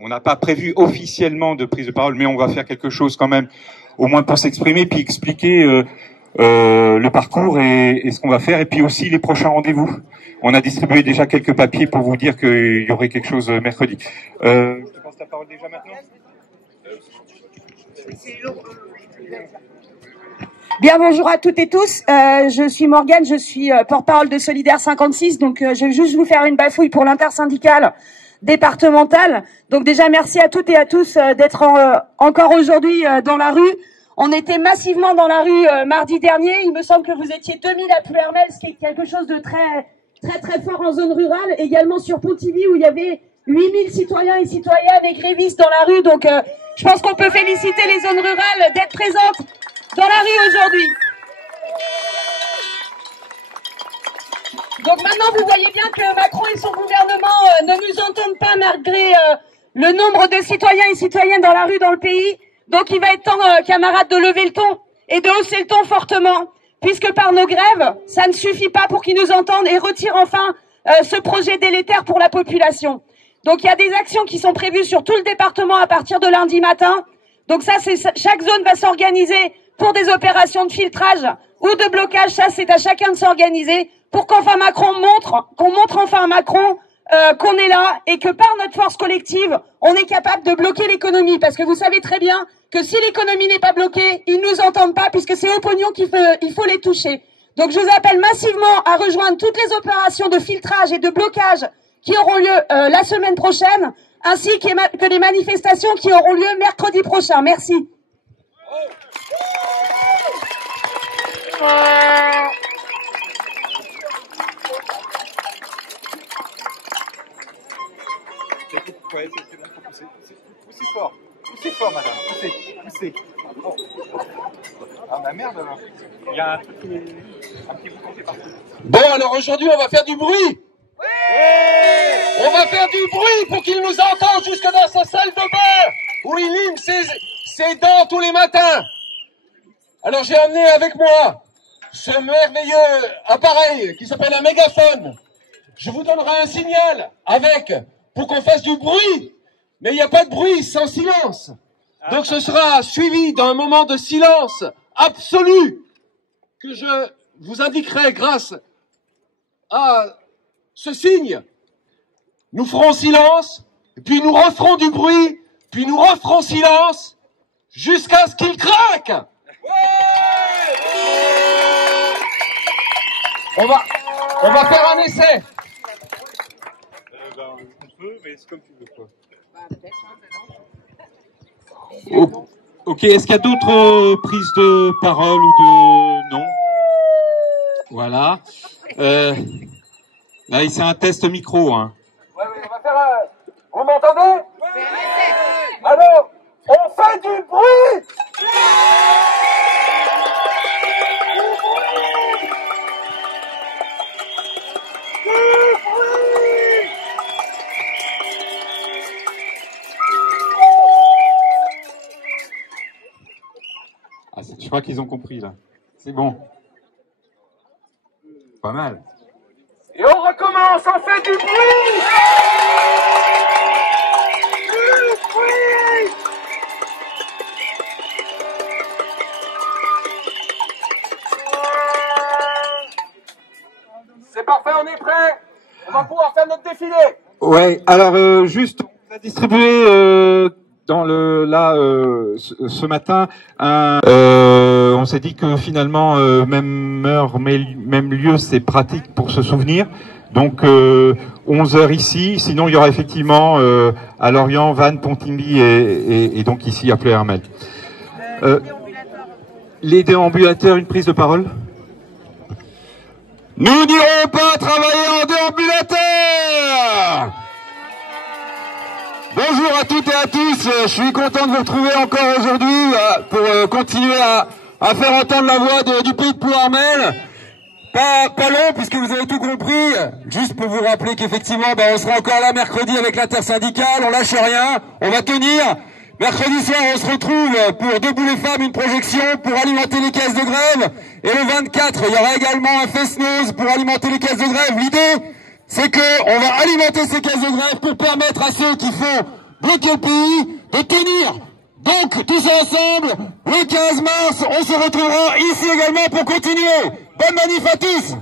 On n'a pas prévu officiellement de prise de parole, mais on va faire quelque chose quand même, au moins pour s'exprimer, puis expliquer le parcours et ce qu'on va faire, et puis aussi les prochains rendez-vous. On a distribué déjà quelques papiers pour vous dire qu'il y aurait quelque chose mercredi. Je te passe la parole déjà maintenant. Bien, bonjour à toutes et tous. Je suis Morgane, je suis porte-parole de Solidaire 56. Donc, je vais juste vous faire une bafouille pour l'intersyndicale départementale. Donc, déjà, merci à toutes et à tous d'être encore aujourd'hui dans la rue. On était massivement dans la rue mardi dernier. Il me semble que vous étiez 2000 à Plouermel, ce qui est quelque chose de très fort en zone rurale. Également sur Pontivy, où il y avait 8000 citoyens et citoyennes et grévistes dans la rue. Donc, je pense qu'on peut féliciter les zones rurales d'être présentes dans la rue aujourd'hui. Donc maintenant, vous voyez bien que Macron et son gouvernement ne nous entendent pas malgré le nombre de citoyens et citoyennes dans la rue dans le pays. Donc il va être temps, camarades, de lever le ton et de hausser le ton fortement, puisque par nos grèves, ça ne suffit pas pour qu'ils nous entendent et retirent enfin ce projet délétère pour la population. Donc il y a des actions qui sont prévues sur tout le département à partir de lundi matin. Donc ça, chaque zone va s'organiser pour des opérations de filtrage ou de blocage. Ça, c'est à chacun de s'organiser pour qu'enfin qu'on montre enfin à Macron qu'on est là et que par notre force collective, on est capable de bloquer l'économie. Parce que vous savez très bien que si l'économie n'est pas bloquée, ils nous entendent pas puisque c'est au pognon qu'il faut les toucher. Donc je vous appelle massivement à rejoindre toutes les opérations de filtrage et de blocage qui auront lieu la semaine prochaine, ainsi que les manifestations qui auront lieu mercredi prochain. Merci. Poussez fort, madame. Poussez. Oh. Ah, ma merde, alors. Il y a un petit bouton qui est parti. Bon, alors aujourd'hui, on va faire du bruit. Oui, on va faire du bruit pour qu'il nous entende jusque dans sa salle de bain, où il lime ses dents tous les matins. Alors j'ai amené avec moi ce merveilleux appareil qui s'appelle un mégaphone. Je vous donnerai un signal pour qu'on fasse du bruit. Mais il n'y a pas de bruit sans silence. Donc ce sera suivi d'un moment de silence absolu que je vous indiquerai grâce à ce signe. Nous ferons silence, puis nous referons du bruit, puis nous referons silence jusqu'à ce qu'il craque. On va faire un essai. On peut, mais c'est comme tu veux, quoi. Ok, est-ce qu'il y a d'autres prises de parole ou de... Non. Voilà. Là, c'est un test micro. Hein. Ouais, on va faire Vous m'entendez? Oui. Alors, on fait du bruit. Je crois qu'ils ont compris, là. C'est bon. Pas mal. Et on recommence, on fait du bruit. Du bruit. C'est parfait, on est prêt. On va pouvoir faire notre défilé. Ouais, alors juste, on a distribué ce matin, on s'est dit que finalement, même heure, même lieu, c'est pratique pour se souvenir. Donc 11 heures ici, sinon il y aura effectivement à Lorient, Vannes, Pontivy et donc ici à Plouermel. Les déambulateurs, une prise de parole. Nous n'irons pas travailler en déambulateur. Bonjour à toutes et à tous, je suis content de vous retrouver encore aujourd'hui pour continuer à faire entendre la voix du pays de Plouermel. Pas long puisque vous avez tout compris, juste pour vous rappeler qu'effectivement on sera encore là mercredi avec l'intersyndicale, on lâche rien, on va tenir. Mercredi soir, on se retrouve pour Debout les femmes, une projection pour alimenter les caisses de grève. Et le 24, il y aura également un fest-noz pour alimenter les caisses de grève. L'idée, c'est que on va alimenter ces caisses de grève pour permettre à ceux qui font bloquer le pays de tenir. Donc, tous ensemble, le 15 mars, on se retrouvera ici également pour continuer. Bonne manif à tous!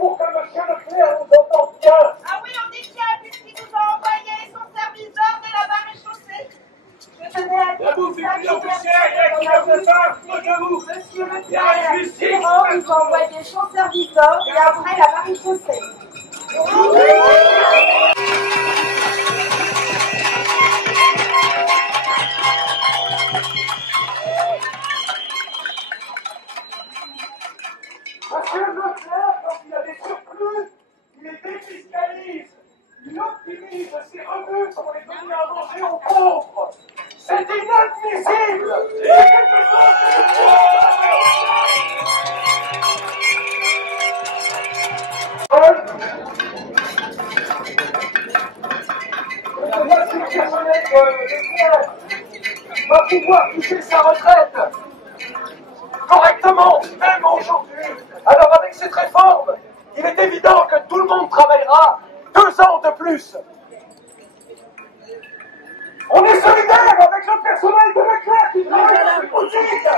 Pour que monsieur Leclerc nous entende bien. Ah oui, on dit qu'il y a puisqu'il nous a envoyé son service d'ordre et la barre est chaussée. Je tenais à dire Debout, futur officiel, il y a qui a fait ça, debout. Monsieur Leclerc nous a envoyé son service d'ordre et après la barre est chaussée. Monsieur Leclerc, quand il a des surplus, il les défiscalise. Il optimise ses revenus pour les donner à manger aux pauvres. C'est inadmissible. C'est quelque chose va pouvoir toucher sa retraite correctement, même aujourd'hui. Alors avec cette réforme, il est évident que tout le monde travaillera 2 ans de plus. On est solidaire avec le personnel de Leclerc qui travaille dans cette boutique.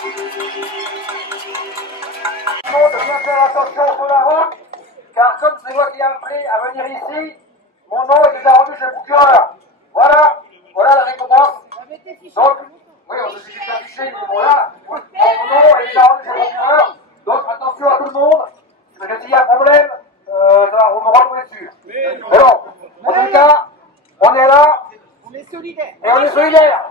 Tout le monde doit bien faire attention sur la route, car comme c'est moi qui ai appris à venir ici, mon nom est déjà rendu chez le procureur. Voilà, voilà la récompense. Donc, oui, on se suffit d'afficher, mais voilà, mon nom est déjà rendu chez le procureur. Donc attention à tout le monde, parce que s'il y a un problème, on me retrouver dessus. Mais bon, en tout cas, on est là. On est solidaires. Et on est solidaires.